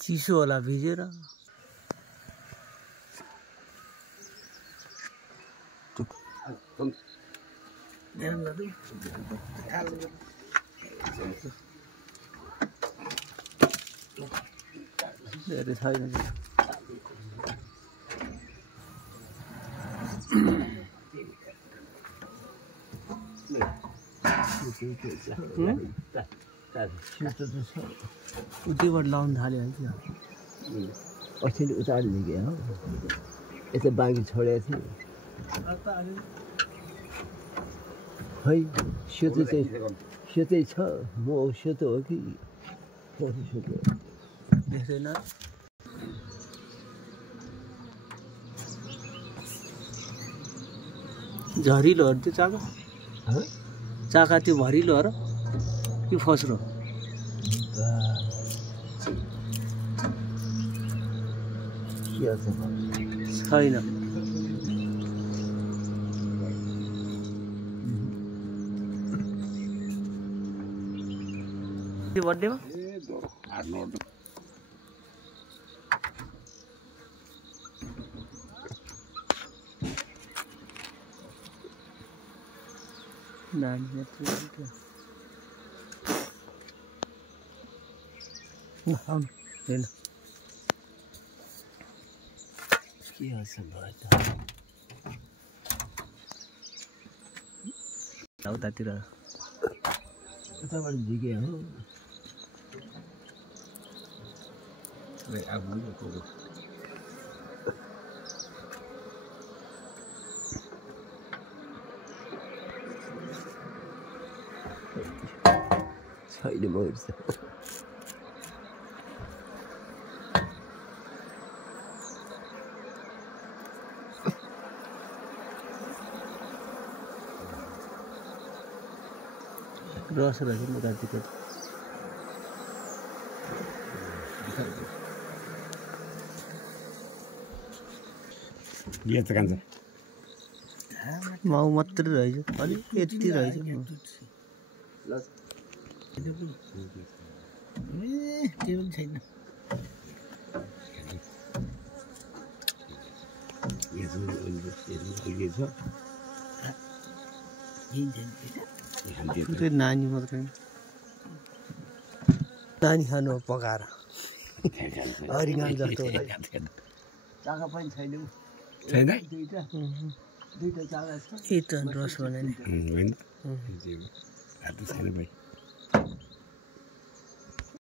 चिसो होला भिजेर उतैबाट लाउनु थाल्यो अस्ति उतार्ने के हो यता बाँकी छोडेको थियो खै सेतै छ म सेतो हो कि कति सेतो देख्दैन झरिलोहरू त्यो चाका त्यो भरिलो हो र कि फस्रो छैन त्यो बर्थडेमा नानी हेर्नु के हस् भयो त उतातिर उताबाट झिके हो छैन मर्छ रस रहेछ नि रातिको माउ मात्रै रहेछ अलिक यति रहेछ त्यो पनि छैन नानी मात्रै नानी खानु पकाएर हरिगान जस्तो चाका पनि छैन दुईटा चाका छ रस बनाउने छैन भाइ